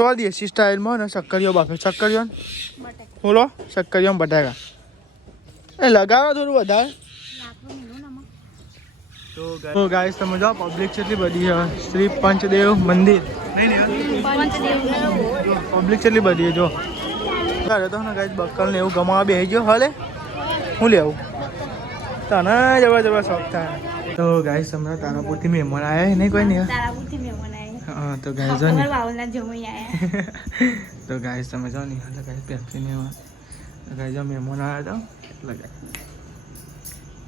તો દેશી સ્ટાઇલમાં ને શક્કરીઓ બાફે શક્કરીઓ બોલો શક્કરીઓ બટાકા એ લગાવો થોડું વધારે તો ગાઈસ તમે જો પબ્લિક કેટલી બધી છે શ્રી પંચદેવ મંદિર પબ્લિક કેટલી બધી છે જો કરે તો ને ગાઈસ બક્કલ ને એવું ગમાવા બેસી ગયો હાલે હું લેવું તને જબરજસ્ત શોખ થાય તો ગાઈસ હમણાં તારાપુરથી મહેમાન આવ્યા નહીં કોઈ નહીં હા તો ગાઈસ જો તો ગાઈસ તમે જો નહીં એટલે ગાઈસ પેપ્સી ને ગાઈસ જો મહેમાન આવ્યા તો એટલે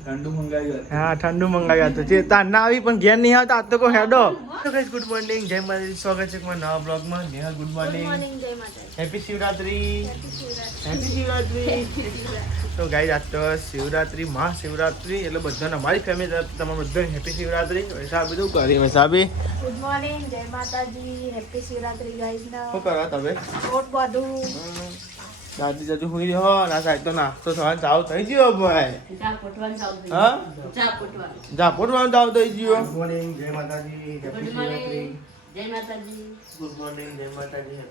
ઠંડુ મંગાવ્યું હા ઠંડુ મંગાવ્યું હતું જે તારના આવી પણ ઘેર નહીં આવતા આજ તો કોઈ હેડો તો ગાઈસ ગુડ મોર્નિંગ જય માતાજી સ્વાગત છે તમારા નવા બ્લોગમાં Neha good morning happy Shivratri happy Shivratri તો ગાઈસ આજ તો શિવરાત્રી મહાશિવરાત્રી એટલે બધાને અમારી ફેમિલી તરફથી તમારે બધાને હેપી શિવરાત્રી વૈસા બધું કરી વૈસા બી ગુડ મોર્નિંગ જય માતાજી હેપી શિવરાત્રી ગાઈસ ના શું કરવા તમે કોટ બધું દાદી જતું હુઈ રહ્યો ના સાહેબ તો નાસ્તો થવાનો ચાલુ થઈ ગયો ભાઈ હા જા પોટવાનું ચાલુ થઈ ગયો ગુડ મોર્નિંગ જય માતાજી હેપી શિવરાત્રી જય માતાજી ગુડ મોર્નિંગ જય માતાજી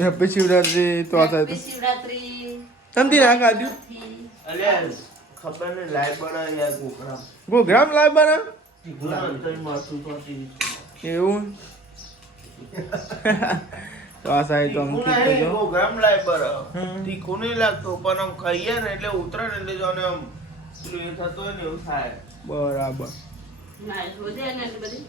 હેપી શિવરાત્રી તો આ સાહેબ શિવરાત્રી તમથી ના કાઢ્યું અલે ખબર ને લાઈવ બનાવ યાર ગોગ્રામ લાઈવ બના એવું તો આ સાહેબ તો અંકિત તો જો પ્રોગ્રામ લાઈવ બનાવ તીખું નહીં લાગતો પણ આમ ખાઈએ ને એટલે ઉતરે ને એટલે જો ને આમ પેલું એ થતો હોય ને એવું થાય બરાબર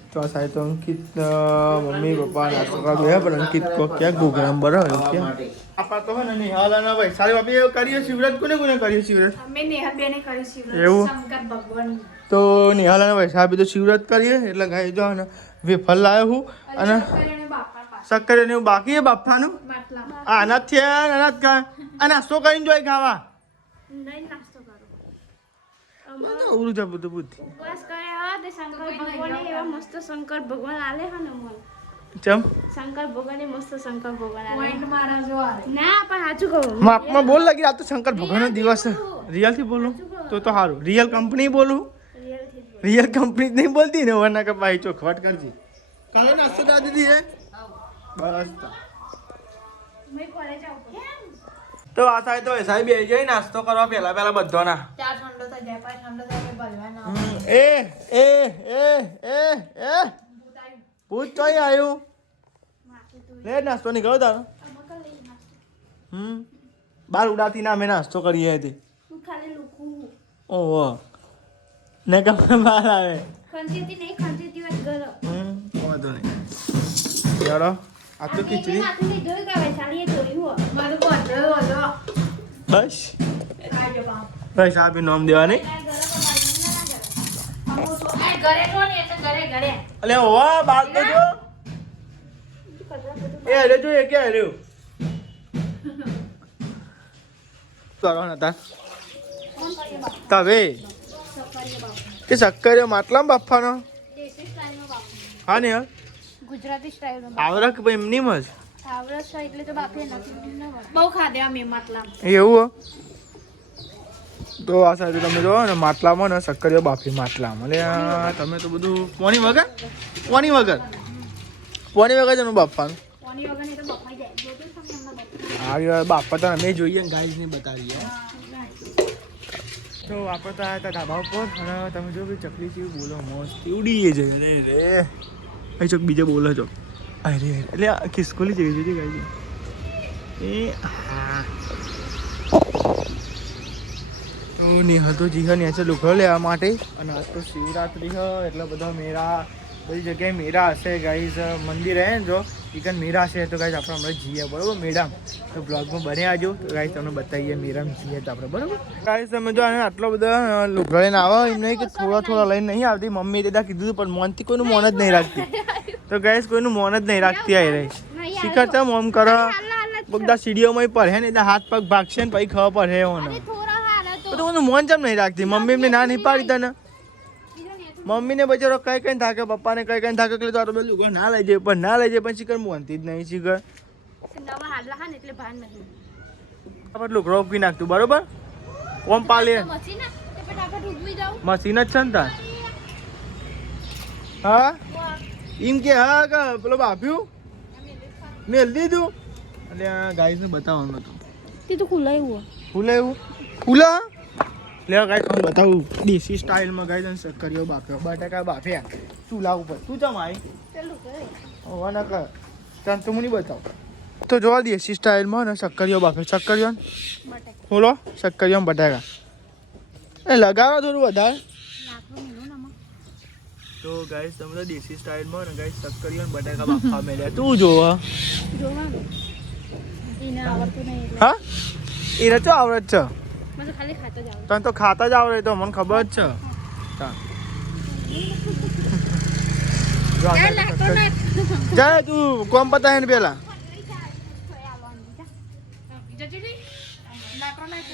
તો આ સાહેબ તો અંકિત મમ્મી પપ્પા નાસ્તો કરવા ગયા પણ અંકિત કો ક્યાં ગોગ્રામ બનાવ્યો ક્યાં આપા તો હે ને નિહાલાના ભાઈ સારી બાપી કરીએ શિવરાત કોને કરીએ શિવરાત અમે નેહા બેને કરી શિવરાત્રી એવું? શંકર ભગવાન તો નિહાલાના ભાઈ સાહેબ તો શિવરાત કરીએ એટલે ગાઈ જો ને વેફર લાવ્યો હું અને શક્કર ને એવું બાકી છે બાફાનું આના છે આના જ ખા આ નાસ્તો કરીને જોઈ ખાવા નહીં નાસ્તો કરો ઉરું છે બધું બુદ્ધિ ઉપવાસ કરે હા તે શંકર ભગવાન એવા મસ્ત શંકર ભગવાન આલે હા ને મને ચમ શંકર ભગવાન મસ્ત શંકર ભગવાન આલે પોઈન્ટ મારા જો ના પણ સાચું કહું માપમાં બોલ લાગી આ તો શંકર ભગવાનનો દિવસ છે રિયલથી બોલું તો સારું રિયલ કંપની બોલું રિયલ કંપની નહીં બોલતી ને વરના કે ભાઈ ચોખવટ કરજી કાલે નાસ્તો કરી દીધી હે બસ મેં કોલેજ આવું તો આ સાહેબ તો સાહેબ બે જઈ નાસ્તો કરવા પહેલા બધાના ચાર ઠંડો થઈ જાય પાંચ ઠંડો થાય ભલવાના એ પૂછ કઈ આવ્યું લે નાસ્તો નીકળો તારો બાર ઉડાતી ના અમે નાસ્તો કરીએ હતી તું ખાલી લુકું ઓહો ને ગમે બહાર આવે ખંચેતી નહીં ખંચેતી વાત કરો વાંધો નહીં ચાલો આ તો ખીચડી આખી જોઈ ગાવે ચાલીએ જોયું મારું કોન્ટ્રોલ હતો બસ આજો બાપ બસ આપી નામ દેવાની ઘરે નો ને એટલે ઘરે અલે ઓવા બાલ તો જો એ અરે જો એ કે અરે કરો ને તા તવે તે શક્કરિયો માટલામાં બાફવાનો દેશી સ્ટાઈલનો બાપ હા ને ગુજરાતી સ્ટાઈલનો આવરા કે ભાઈ એમની મજ આવરસ છે એટલે તો બાપે નથી બહુ ખાધે અમે માટલા એવું હો? તો આ સાઈડ તમે જો ને માટલામાં ને શક્કરિયો બાફી માટલામાં એટલે તમે તો બધું પોણી વગર તેનું બાફવાનું કોની વગર નહીં તો બફાઈ જાય જોતું તમે હમણાં બફાઈ હા બાપા તો અમે જોઈએ ને ગાઈઝ ને બતાવીએ તો આપણે તો આવ્યા હતા ધાબા ઉપર અને તમે જો કે ચકલી જેવી બોલો મસ્ત ઉડીએ છે અરે રે અહીં ચોક બીજે બોલો છો અરે એટલે ખિસકોલી જેવી છે ગાઈઝ એ હા તો નેહા તો જી ને છે લુગડો લેવા માટે અને આજ તો શિવરાત્રી છે એટલે બધા મેળા બધી જગ્યાએ મેળા હશે ગાઈઝ મંદિર હે ને જો ચિકન મેળા છે તો ગાઈઝ આપણે હમણાં જઈએ બરાબર મેળામાં તો બ્લોગમાં બને આવજો તો ગાઈઝ તમને બતાવીએ મેળામાં જઈએ તો આપણે બરાબર ગાઈઝ તમે જો આટલો બધા લુગડા લઈને આવો એમ નહીં કે થોડા લઈને નહીં આવતી મમ્મી દાદા કીધું પણ મોનથી કોઈનું મોન જ નહીં રાખતી તો ગાઈઝ કોઈનું મોન જ નહીં રાખતી આવી રહી શીખર તો મોમ કરો બધા સીડીઓમાં પડે ને હાથ પગ ભાગશે ને પછી ખબર પડે હોને તો કોઈનું મોન ચમ નહીં રાખતી મમ્મી એમને ના નહીં પાડી તને મમ્મીને બચારો કઈ કઈ થાકે પપ્પાને કઈ કઈ થાકે એટલે તો આ બધું ના લઈ જાય પણ શીખર મોનતી જ નહીં શીખર નવા હાડલા હા ને એટલે ભાન નથી આપણે લુગડો ઉગી નાખતું બરોબર ઓમ પાલે મશીન તે ફટાફટ ઉગવી જાવ મશીન જ છે ને તાર હા એમ કે હા કે પેલો બાફ્યું મેલ દીધું એટલે આ ગાઈઝને બતાવવાનું હતું તે તો ખુલાયું ફૂલા લે ગાઈઝ તમને બતાવું દેશી સ્ટાઇલમાં ગાઈઝ શક્કરીઓ બાફ્યો બટાકા બાફ્યા ચૂલા ઉપર તું ચમ આવી હોવા ના કર તને તો હું નહીં બતાવું તો જોવા દેશી સ્ટાઇલમાં ને શક્કરીઓ બાફ્યો શક્કરીઓ બોલો શક્કરીઓ બટાકા એ લગાવો થોડું વધારે તો ગાઈસ તમે તો દેશી સ્ટાઇલમાં ને ગાઈસ શક્કરીઓ ને બટાકા બાફવા મેલ્યા તું જોવા હા એને તો આવડત છે તને તો ખાતા જ આવડે તો મને ખબર જ છે જાય તું કોમ પતાય ને પેલા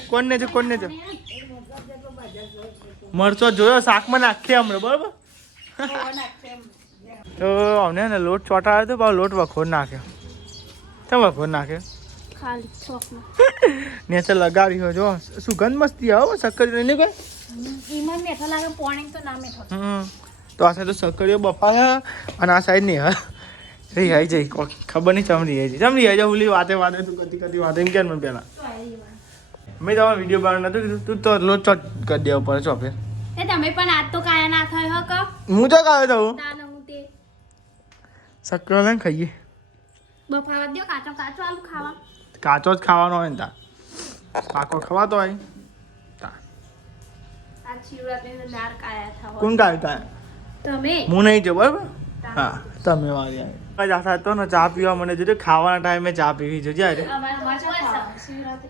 કોને છે મરચો જોયો શાકમાં નાખીએ હમણાં બરાબર તો અમને ને લોટ ચોટાડ્યો તો લોટ વખોર નાખ્યો કેમ વખોર નાખ્યો ને લગાવી હોય જો સુગંધ મસ્તી આવો શક્કરીઓ નહીં કોઈ તો આ સાઈડ તો શક્કરીઓ બફાયા અને આ સાઈડ નહીં હા રહી આવી જઈ ખબર નહીં ચમરી આવી ચમરી આવી જાય હુલી વાતે તું કતી વાતે એમ કેમ પેલા મેં તમારો વિડીયો બનાવ નતું કીધું તું તો લોટ ચોટ કરી દેવો પડે ચોપે તમે પણ આજ તો કાયા ના થયો હો હું તો કાયો થયું શક્કરો લઈને ખાઈએ બફાવા દો કાચો કાચો આલુ ખાવા કાચો જ ખાવાનો હોય ને તા પાકો ખવાતો હોય આ શિવરાત્રીનો દાર કાયા થવા કોણ કાય તા તમે હું નહીં જો બરાબર હા તમે વારી આવી આશા તો ને ચા પીવા મને જોજો ખાવાના ટાઈમે ચા પીવી જોજે અરે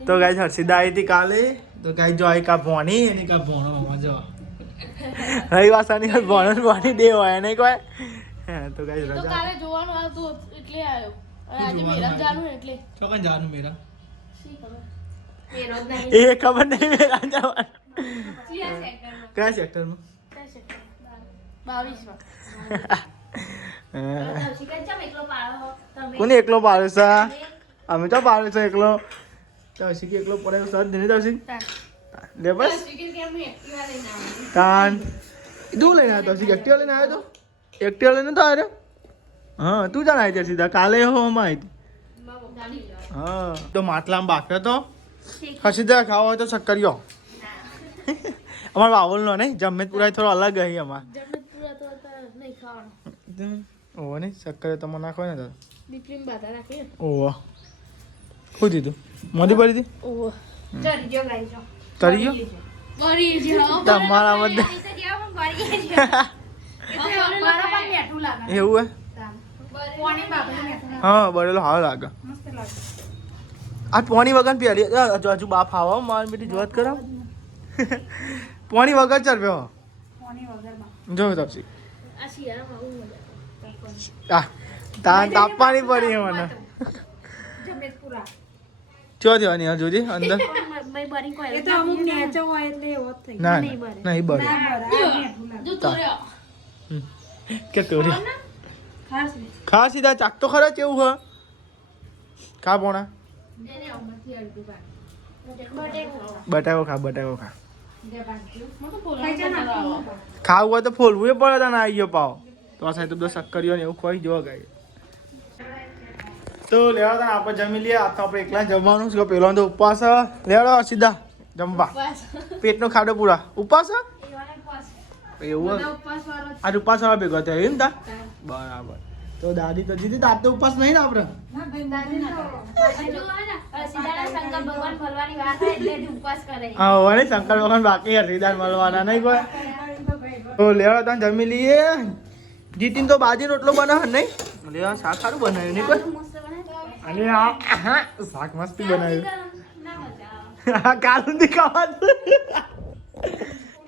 તો ગાઈસ હર્ષિદા આવી હતી કાલે તો ગાઈસ જો આવી કા ભોણી એની કા ભોણો મજો રવિવાર શનિવાર ભોણી દે હોય નહીં કોઈ તો ગાઈસ રજા કાલે જોવાનું આવતું એટલે આવ્યો આજે મેરા જાનું એટલે ચોકન જાનું મેરા શી ખબર એ ખબર નહીં મેરા જવાનું કયા સેક્ટરમાં 22 કોને એકલો પાડ્યો છે અમે તો પાડ્યો છે એકલો તો શીખી એકલો પડ્યો સર દિને તો શીખ લે બસ તાન તું લઈને આવ્યો તો એક્ટિવા લઈને આવ્યો તો એક્ટિવા લઈને તો આવ્યો હા તું જાણ આવી જાય સીધા કાલે હો માં આવી હા તો માટલામાં બાફ્યો તો હસીધા ખાવા હોય તો શક્કરીઓ અમારા બાવલનો નહીં જમ્મેત પુરા થોડો અલગ અહીં અમાર ઓહો નહીં શક્કરીઓ તમે નાખો ને તો ઓહો શું દીધું મોદી પડી હતી ઓહો ચરી ગયો ગાઈ જો તરી ગયો બરી ગયો તમારા બધા એવું હે હા બરેલો હાવ લાગે આ પોણી વગર પેલી હજુ બાપ આવો મારી બેટી જોત કરો પોણી વગર ચાલ પે જો તપસી તાન તાપવાની પડી મને ચો દેવાની હા જોજી અંદર ના નહીં બરે કે કરી ખા સીધા ચાક તો ખરા કેવું હ ખા પોણા બટાકો ખા ખાવું હોય તો ફોલવું એ પડે તને આવી ગયો પાવ તો આ સાહેબ તો બધો શક્કરીઓ ને એવું ખોઈ જોવા ગાય તો લેવા તા આપણે જમી લઈએ આ તો આપણે એકલા જમવાનું છે પેલો તો ઉપવાસ લેવા સીધા જમવા પેટનો ખાડો પૂરા ઉપવાસ એવું આજ ઉપવાસ વાળા ભેગો થયો એમ તા બરાબર તો દાદી તો જીતી તાર તો ઉપવાસ નહીં ને આપણે હા હોય ને શંકર ભગવાન બાકી હરિદાર મળવાના નહીં કોઈ તો લેવા તા જમી લઈએ જીતીને તો બાજી રોટલો બનાવે નહીં લેવા શાક સારું બનાવ્યું નહીં કોઈ અને હા શાક મસ્તી બનાવ્યું કાલ સુધી ખાવાનું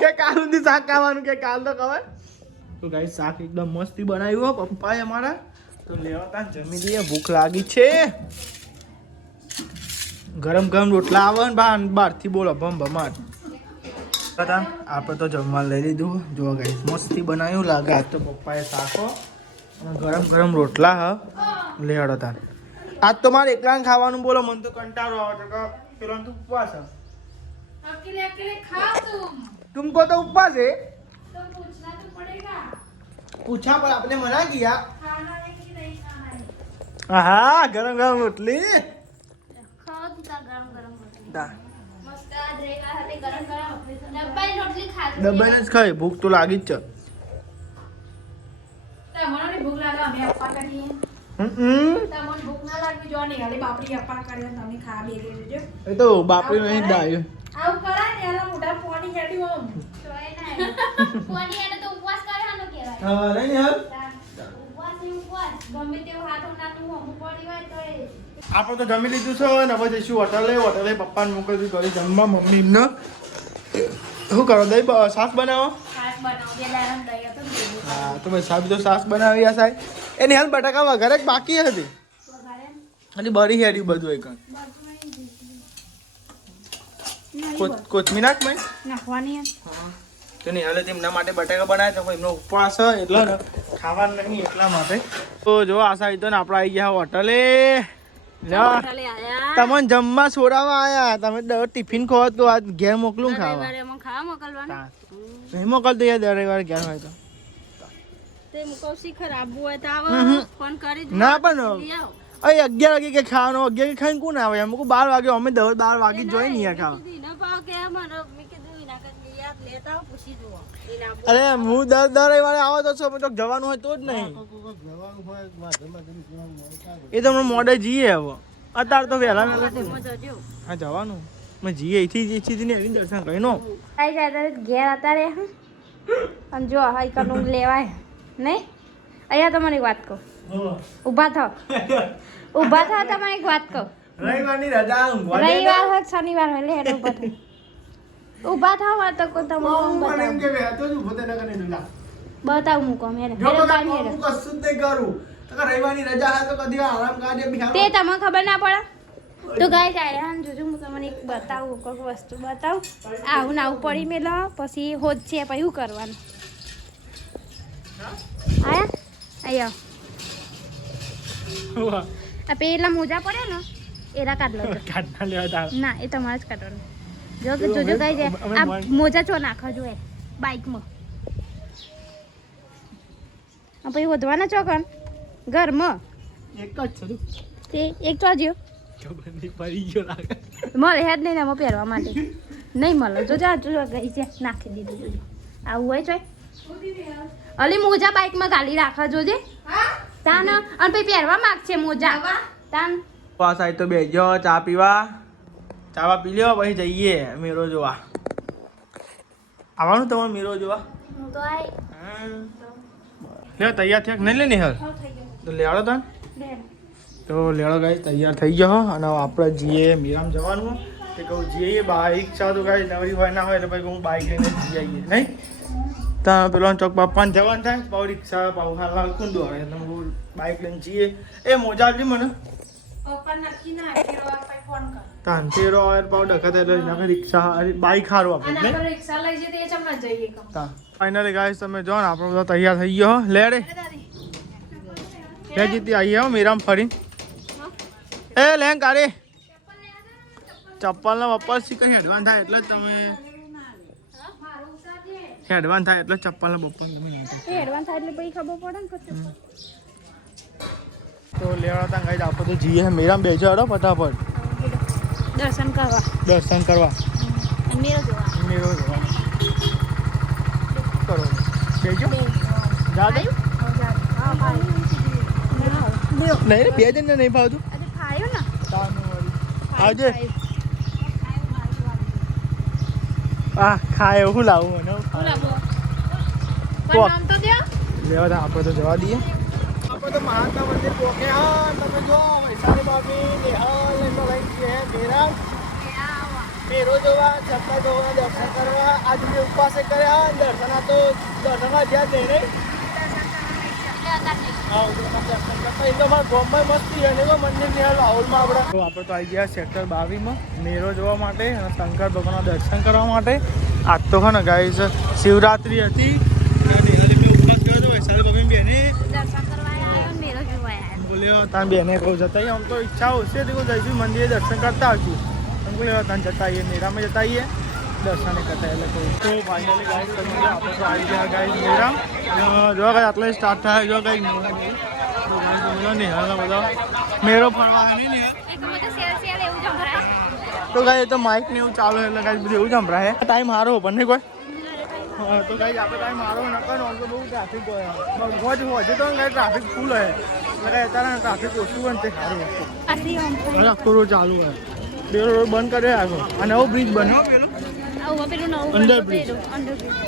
કે કાલ સુધી શાક ખાવાનું કે કાલ તો ખબર તો ગાઈસ શાક એકદમ મસ્તી બનાવ્યું હો પપ્પાએ અમારા તો લેવા તા જમી લઈએ ભૂખ લાગી છે ગરમ ગરમ રોટલા આવે ને બહારથી બોલો ભમાટ આપણે તો જમવા લઈ લીધું જો ગાઈસ મસ્તી બનાવ્યું લાગે આજ તો પપ્પાએ શાકો અને ગરમ ગરમ રોટલા હ લેવાડો તાર આજ તો મારે એકલા ખાવાનું બોલો મને તો કંટાળો આવે છે પેલો તો ઉપવાસ है अकेले अकेले खाओ तुमको तो उपवास है तो पूछना तो पड़ेगा पूछा पर आपने मना किया खाना है कि नहीं खाना है હા ગરમ ગરમ રોટલી ખાઓ તું તાર ગરમ ગરમ રોટલી. તા મસ્ત આ રેગા હાથે ગરમ ગરમ ડબ્બાની રોટલી ખાજો. દબાઈને જ ખાય ભૂખ તો લાગી જ છે તમને ભૂખ લાગે અમે અપ્પા કરીએ. હમ તમને ભૂખ ના લાગવી જો નહીં હાલે બાપડી અપ્પા કરે તમે ખા બેગી લેજો. એ તો બાપરી નહીં ડાયો આવું કરાય ને એલા મોટા પોણી હેડી ઓમ. તોય ના કોની એને તો ઉપવાસ કરવાનો કહેવાય. હા નહીં હાલ ઉપવાસ ની ઉપવાસ ગમે તેવું હાથો નાનું હોમું પડી હોય તો એ આપણે તો જમી લીધું છે ને હવે જઈશું હોટલે પપ્પાને મોકલવી કરી જમવા મમ્મી એમને શું કરો દહીં શાક બનાવો ખાસ બનાવ બે લાયન દઈ તો દેવું. હા તો ભાઈ સાહેબ તો શાક બનાવી આ સાહેબ એની હાલ બટાકા વઘારે બાકી હતી વઘારે અને બરી હેડ્યું બધું એક કોથમી નાખ મેં નાખવાની તો નહીં હાલે તેમના માટે બટાકા બનાવ્યા તો એમનો ઉપવાસ છે એટલે ને ખાવાનું નહીં એટલા માટે તો જો આ સાહેબ તો ને આપણે આવી ગયા હોટલે હોટલે આયા. તમને જમવા છોડાવવા આયા તમે ટિફિન ખો તો આજ ઘેર મોકલું ખાવા રવિવારે એમાં ખાવા મોકલવાનું. નહીં મોકલતો યાર દર રવિવારે ઘેર હોય તો તે મુકૌસી ખરાબ હોય તો આવો ફોન કરી દો. ના પણ લઈ આવો. અહીં 11 વાગે કે ખાવાનું 11 વાગે ખાઈને કોણ આવે એમ 12 વાગે અમે 12 વાગે જોઈ નહીં યાર ખાવા કીધું, "ના ભાવ કે અમારે મેં કીધું એના કરતા યાદ લેતા આવો, પૂછી જુઓ." એના આબુ. અરે હું દર રવિવારે આવો તો છો તો જવાનું હોય તો જ નહીં એ તો હમણાં મોડે જઈએ હવે અત્યારે તો વહેલા એમાં જજો. હા જવાનું મેં જઈએ અહીંથી ને એની દર્શન કરીને આઈ જાય ઘેર અત્યારે અને જો હાઈ કનું લેવાય નહીં અહીંયા તમને એક વાત કહું ઊભા થાવ તમને એક વાત કહું રવિવારની રજા રવિવાર હોય કે શનિવાર હોય એટલે હેડ ઊભા થાવ ઊભા થાવ આ તો કોઈ તમને બતાવું મૂકો હેડ કશું જ નહીં કરું રવિવારની રજા હોય તો કદી આરામ કાઢે તે તમને ખબર ના પડે તો ગાય જાય હા જોજો હું તમને એક બતાવું કોઈક વસ્તુ બતાવું આવું ને આવું પડી મેલો પછી હોજ છે પછી શું કરવાનું આયા અહીંયા આ પેલા મોજા પડે ને એરા કાઢ લો કાઢના લેવા તાર ના એ તમારે જ કાઢવાનું જો કે જોજો ગાય જાય આ મોજા ચો નાખો જો એ બાઇકમાં પછી વધવાના ચોકન ઘરમાં એક જ છે તું તે એક ચોજ્યો ખબર નહીં પડી ગયો લાગે મળે હેડ નહીં એમાં પહેરવા માટે નહીં મળે જો જા જો ગઈ છે નાખી દીધું જોજો આવું હોય છે અલી મોજા બાઇકમાં ગાલી રાખવા જોજે તાન અને પછી પહેરવા માંગશે મોજા તાન આ સાઈડ તો બેસજો ચા પીવા ચાવા પી લ્યો પછી જઈએ મેરો જોવા આવવાનું તમારે મેરો જોવા હું તો આઈ લે તૈયાર થયા નહીં લે નિહાલ તો લેવાડો તાન તો લેડો ગાઈ તૈયાર થઈ ગયો અને હવે આપણે જઈએ મીરામ જવાનું કે કહું જઈએ બાઇક છે તો ગાઈ નવી હોય ના હોય એટલે ભાઈ હું બાઇક લઈને જઈ આવીએ નહીં ત્યાં પેલો ચોક બાપાને જવાનું થાય પાઉ રિક્ષા પાઉ હાલ કુંડો આવે એટલે હું બાઇક લઈને જઈએ એ મોજા આપી મને પપ્પા નક્કી ના ફેરો આપણે ફોન કર. તાન તેરો આવે પાઉ ડખા થાય એટલે આપણે રિક્ષા બાઇક સારું અને આપણે આપણે રિક્ષા લઈ જઈએ તો એ ચમના જઈએ કમ. તા ફાઇનલી ગાઈસ તમે જો ને આપણો બધો તૈયાર થઈ ગયો લે રે લે જીતી આવીએ હો મીરામ ફરી એ લેં કાઢી ચપ્પલ ને વપ્પલ શીખી હેડવાન થાય એટલે જ તમે હેડવાન થાય એટલે ચપ્પલ ને બપ્પલ તમે નાખો એડવાન્સ થાય એટલે પછી ખબર પડે ને પછી તો લેવાડા તા ગાઈસ આપણે તો જઈએ મીરામ બેસો હડો ફટાફટ દર્શન કરવા દર્શન કરવા મેરો જોવા મેરો જોવા કરો બેજો જા દે નહીં બે જણ નહીં ભાવતું ફાયો ને આવજે આ ખાય એવું લાવું મને નામ તો દે લેવા દે આપણે તો જવા દઈએ આપણે તો મહાત્મા મંદિર પહોંચ્યા તમે જો વૈશાલી બાબી નિહાલ એમનો લઈ ગયા મેરા મેરો જોવા છપ્પા જોવા દર્શન કરવા આજ મેં ઉપવાસે કર્યા દર્શન આ તો દર્શનમાં જ્યાં જઈ નહીં આપણે તો આવી ગયા સેક્ટર 22 માં મેરો જોવા માટે અને શંકર ભગવાનના દર્શન કરવા માટે આજ તો છે ને ગાઈસ શિવરાત્રી હતી ઉપવાસ કર્યો હતો વૈશાલી ભગવાન બેને દર્શન કરવા આવ્યો ને મેરો જોવા આવ્યો બોલ્યો તાન બેને કહું જતા આમ તો ઈચ્છા હશે તો જઈશું મંદિરે દર્શન કરતા આવશું બોલ્યો તાન જતા આવીએ મેરામાં જતા આવીએ દર્શન કરતા એટલે કહું તો ફાઇનલી ગાઈસ તમે આપણે તો આવી ગયા ગાઈસ મેરામ જો ગાઈસ આટલે સ્ટાર્ટ થાય જો ગાઈસ બધા નિહાળના બધા મેળો ફરવા નહીં નિહાળ એક બધું સેલ એવું જમરાય તો ગાય તો માઇક ને એવું ચાલુ એટલે ગાય બધું એવું જમરાય ટાઈમ સારો પણ નહીં કોઈ હા તો ગાય આપણે ટાઈમ સારો નકર આમ તો બહુ ટ્રાફિક હોય હોજ તો ગાય ટ્રાફિક ફૂલ હોય એટલે ગાય અત્યારે ટ્રાફિક ઓછું હોય ને તે સારું આખો રોડ ચાલુ હોય પેલો રોડ બંધ કરી રાખો અને નવો બ્રિજ બન્યો પેલો પેલું નવું અંડર બ્રિજ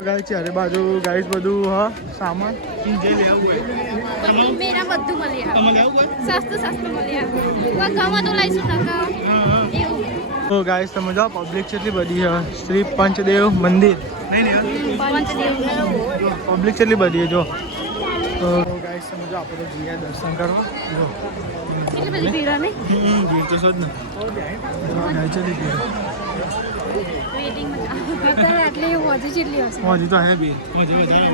ગાય ચારે બાજુ ગાઈસ બધું હા સામાન જે લેવું હોય મેરા બધું મળી આવે તમે લેવું હોય સસ્તું મળી આવે કોઈ ગમે તો લઈશું નકા એવું તો ગાઈસ તમે જો પબ્લિક કેટલી બધી છે શ્રી પંચદેવ મંદિર પબ્લિક કેટલી બધી જો તો ગાઈસ તમે જો આપણે જઈએ દર્શન કરવા જો કેટલી બધી ભીડ નહીં ભીડ તો છે જ ને કેટલી ભીડ વેટિંગ અત્યારે આટલી હોજી જેટલી હશે હજી તો હે ભીડ હજી વધારે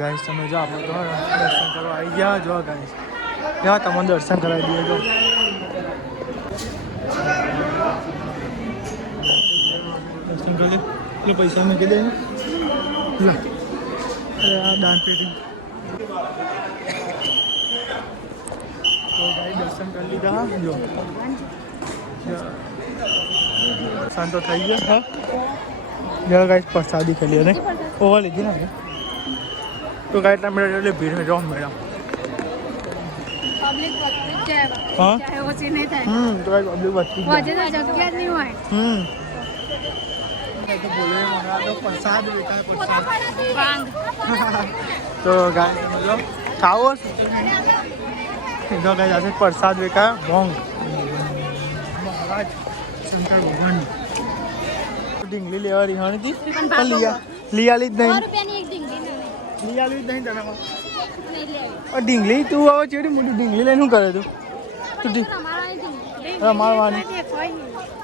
ગાઈસ તમે જો આપણે તો દર્શન કરવા આવી ગયા જો ગાઈસ ત્યાં તમને દર્શન કરાવી દઈએ જો દર્શન કરી એટલે પૈસા મૂકી દે ને લો અરે આ દાન પેટી તો ગાઈ દર્શન કરી લીધા જો દર્શન તો થઈ ગયા હા જો ગાઈસ પ્રસાદી ખાલી અને ઓવા લીધી ને તો ગાય એટલા મેળા એટલે ભીડ જો મેળા પબ્લિક વધતી જ હા જાય ઓછી નહીં થાય તો ગાય પબ્લિક વધતી જાય વધે તો જગ્યા જ નહીં હોય તો બોલે મને તો પ્રસાદ વેચાય પ્રસાદ ભાંગ તો ગાય સમજો ખાવો જો ગાય આજે પ્રસાદ વેચાય ભોંગ મહારાજ શંકર ભગવાન ઢીંગલી લેવાની હતી પણ લીયાલી જ નહીં રૂપિયાની એક ડીંગી લીયાલી જ નહીં તને નહીં લેવી ઢીંગલી તું હવે ચેડી મોટી ઢીંગલી લઈને શું કરે તું તમારા ડીંગી રમાડવાની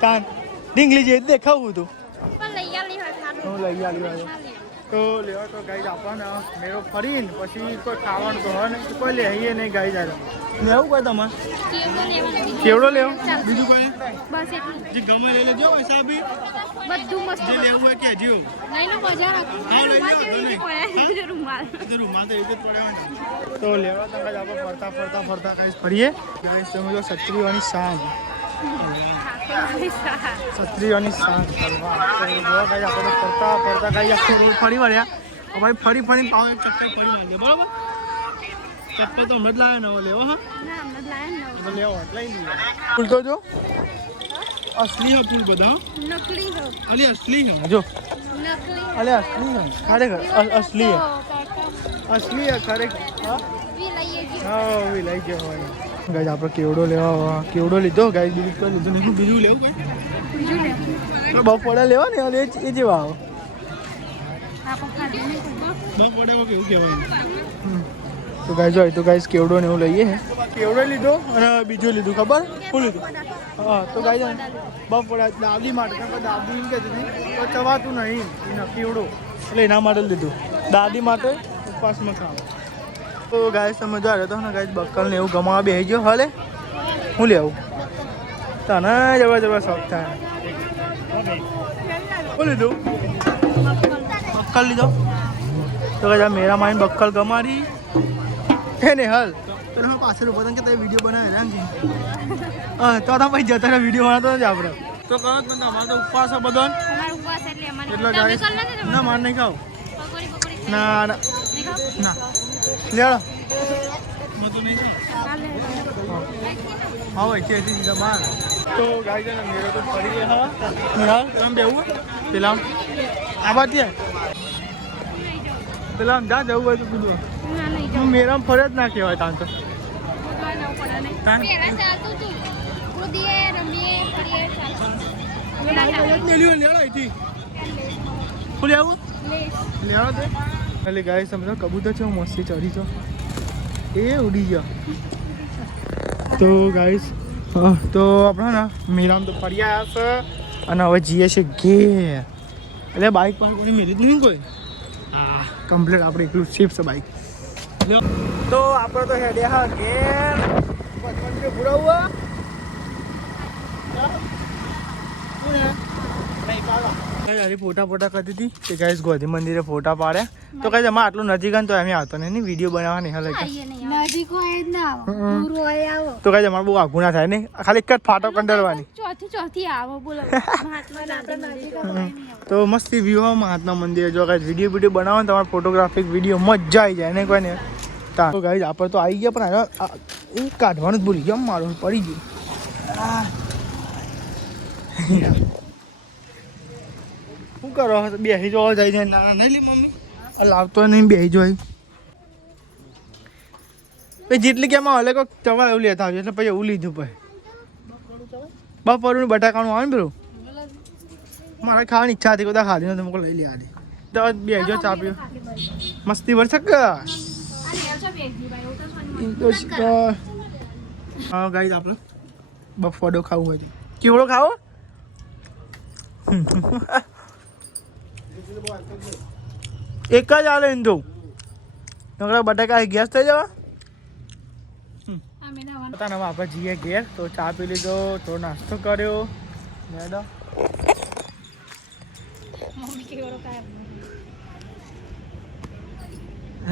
કાન ઢીંગલી જે દેખાવું તું પણ લઈ આલી હોય ખાધું હું લઈ આવી તો લેવા તો ગાઈ આપણને મેળો ફરીને પછી કોઈ ખાવાનું તો હોય ને કોઈ લઈએ નહીં ગાઈ જાય લેવું કોઈ તમારે કેવડો લેવો બીજું કોઈ બસ એટલું જે ગમે લઈ લેજો પૈસા બી બધું મસ્ત જે લેવું હોય કે હજી લઈને બજાર હા, લઈ લો, હતું રૂમાલ રૂમાલ તો એ જ પડે તો લેવા તો ગાઈ આપણે ફરતા ગાઈસ ફરીએ ગાઈસ તમે જો છત્રીઓની સાંજ છત્રીઓની સાંજ કરવા તો જો ગાઈ આપણે ફરતા ગાઈ આખો રોડ ફરી વળ્યા ભાઈ ફરી પાવ એક ચક્કર ફરી વળીએ બરાબર ચપ્પલ તો હમણાં જ લાવ્યો નવો લેવો હા તો લેવો લઈ લઈએ ફૂલ તો જો અસલી હે ફૂલ બધા નકલી હો અલી અસલી હે જો નકલી અલે અસલી હે ખરેખર અસલી હે અસલી હે ખરેખર હા વી લઈએ જી હા વી લઈ ગયો હોય ગાઈસ આપણે કેવડો લેવા કેવડો લીધો ગાઈસ બીજું તો લીધું નહીં બીજું લેવું કઈ બીજું લે તો બપોડા લેવા ને એ જેવા આવે આપો ખાધું નહીં બપોડા કેવું કહેવાય તો ગાઈસ હોય તો ગાઈસ કેવડો ને એવું લઈએ હે કેવડો લીધો અને બીજું લીધું ખબર શું લીધું હા તો ગાઈસ બપોડા દાદી માટે કારણ કે દાદી એમ કહેતી હતી તો ચવાતું નહીં એના કેવડો એટલે એના માટે લીધું દાદી માટે ઉપવાસમાં ખાવ તો ગાઈસ તમે જો તો ને ગાઈસ બક્કલ ને એવું ગમાવા બેસી ગયો હાલે હું લેવું તને જબરજસ્ત શોખ થાય શું લીધું બક્કલ લીધો તો ગાઈસ મેરા માઇન બક્કલ ગમાડી હે ને હાલ પેલો પાછળ ઉભો કે તે વિડીયો બનાવે રાંગી હા તો પછી જતા રહ્યા વિડીયો બનાવતો નથી આપણે તો કહો પણ તમારે તો ઉપવાસ છે બધો અમારો ઉપવાસ એટલે અમારે એટલે તમે ગાઈસ કર લો ને તમે ના માર નહીં ખાવ પકોડી પકોડી ના ના નહીં ખાવ ના લેડો બધું નહીં ચાલે હા ભાઈ કે સીધા બાર તો ગાઈસ ને મેરો તો પડી ગયા હા નિહાલ પેલા બેવું પેલા આ બાત પેલા જા જવું હોય તો કીધું ના નહીં હું મેરામ ફરે જ ના કહેવાય તાન તો તાન પહેલા ચાલતું હતું કૂદીએ રમીએ ફરીએ ચાલતું મેલ્યું લેડા અહીંથી ફૂલ આવું લેવા દે એટલે ગાઈસ સમજો કબૂતર છે હું મસ્તી ચડી છો એ ઉડી ગયો તો ગાઈસ તો આપણે ને મેરામ તો ફરી આવ્યા છે અને હવે જઈએ છે ઘેર એટલે બાઇક પર કોઈ મેલી જ નહીં કોઈ હા કમ્પ્લીટ આપણે એકલું સેફ છે બાઈક. તો આપણે તો હેડ્યા હા ઘેર પચમણ પુરાવવા ફોટા કરતી હતી કે ગાઈસ ગોધી મંદિરે ફોટા પાડ્યા. તો કઈ અમારે આટલું નજીક તો એમ આવતો નહીં વિડીયો બનાવવા નહીં હાલ નજીક હોય જ ના આવો દૂર હોય આવો તો કઈ અમારે બહુ આઘું ના થાય ને ખાલી એક જ ફાટો કંડરવાની. ચોથી આવો બોલો તો મસ્તી વ્યૂ હોય મહાત્મા મંદિરે. જો કઈ વિડીયો બનાવો ને તમારે ફોટોગ્રાફિક વિડીયો મજા આવી જાય ને કોઈ ને. તો ગાઈસ આપણે તો આવી ગયા પણ એ કાઢવાનું જ ભૂલી ગયો મારું પડી ગયું. શું કરો બેસી જોવા જાય છે ના નહીં લી મમ્મી લાવતો નહીં બેસી જોઈ પછી જેટલી કે એમાં હલે કોઈક ચવા એવું લેતા આવજો એટલે પછી એવું લીધું પછી બપોરનું બટાકાનું આવે ને પેલું મારે ખાવાની ઈચ્છા હતી બધા ખાધી નથી મોકલ લઈ લેવાની તો બેસજો ચા પીઓ મસ્તી વરસે હા ગાઈસ આપણે બફોડો ખાવું હોય કેવડો ખાવો એક જ આલે ને તો નકરા બટાકા ગેસ થઈ જવા. આપણે જઈએ ઘેર તો ચા પી લીધો થોડો નાસ્તો કર્યો મેડમ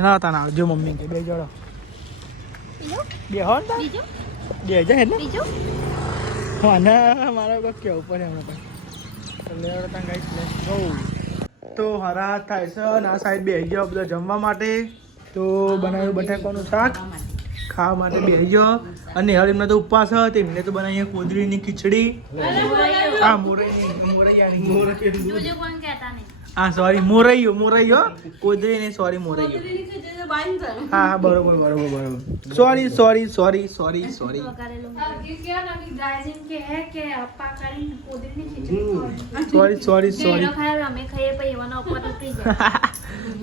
ના તાને આવજો મમ્મી કે બે જોડો બે હો ને બે જાય ને મને મારા કોઈ કેવું પડે હમણાં તો હરા થાય છે અને આ સાઈડ બેસી ગયો બધા જમવા માટે. તો બનાવ્યું બટાકાનું શાક ખાવા માટે બેસી ગયો અને હવે એમને તો ઉપવાસ હતો એમને તો બનાવીએ કોદરીની ખીચડી. હા હા સોરી મોરૈયો કોદરી સોરી મોરૈયો. હા બરોબર સોરી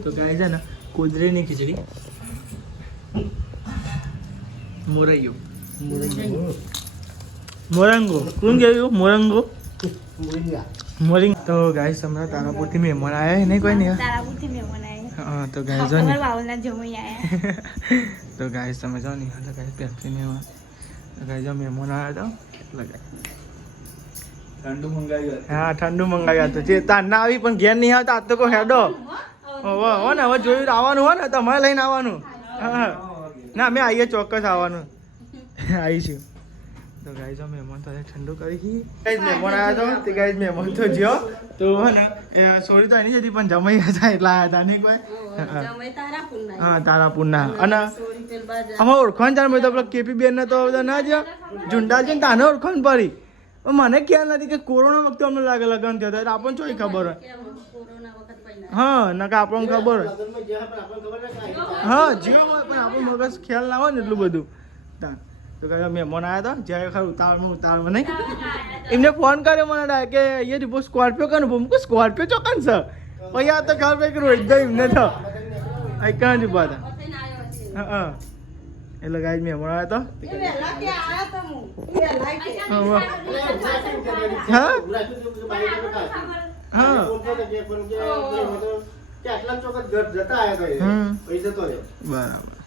તો ગાય છે ને કોદરીની ખીચડી મોરૈયો મોરંગો કોણ કેવું મોરંગો મોરિંગ. તો ગાઈસ હમણાં તારાપુરથી મહેમાન આવ્યા નહીં કોઈ નહીં હા તો ગાઈસ તો ગાઈસ તમે જાઓ ને હાલ ગાઈસ પેપ્સીને ગાઈસ મહેમાન આવ્યા હતા હા ઠંડુ મંગાવ્યા હતું જે તારના આવી પણ ઘેર નહીં આવતા આજ તો કોઈ હેડો હો ને હવે જોયું આવવાનું હોય ને તમારે લઈને આવવાનું. હા ના અમે આવીએ ચોક્કસ આવવાનું આવીશું. તો ગાઈસ મહેમાન તો ઠંડુ કરી ગાઈસ મહેમાન આવ્યા તો તે ગાઈસ મહેમાન તો જ્યો તો હે ને સોરી તો એની જતી પણ જમાઈ હતા એટલા આવ્યા હતા નહીં કોઈ હા તારાપુરના અને અમે ઓળખાણ ચાલ મેં તો પેલો કેપી બેન ને તો બધા ના જ્યાં ઝુંડા છે ને તાને ઓળખાણ પડી મને ખ્યાલ નથી કે કોરોના વખતે અમને લાગે લગ્ન થયો એટલે આપણને ચોઈ ખબર હોય હા નકા આપણને ખબર હોય હા જીવો હોય પણ આપણું મગજ ખ્યાલ ના હોય ને એટલું બધું તો કહે મહેમાન આવ્યા હતા જ્યારે ખરું ઉતાવળમાં નહીં એમને ફોન કર્યો મને કે અહીંયા બહુ સ્કોર્પિયો કનું મૂકું સ્કોર્પિયો ચોકન છે પછી આ તો ખબર પડી કે રોજ એમને તો અહીં ક્યાં જ ઉભા હતા હા એટલે ગાય મહેમાન આવ્યા હતા હા બરાબર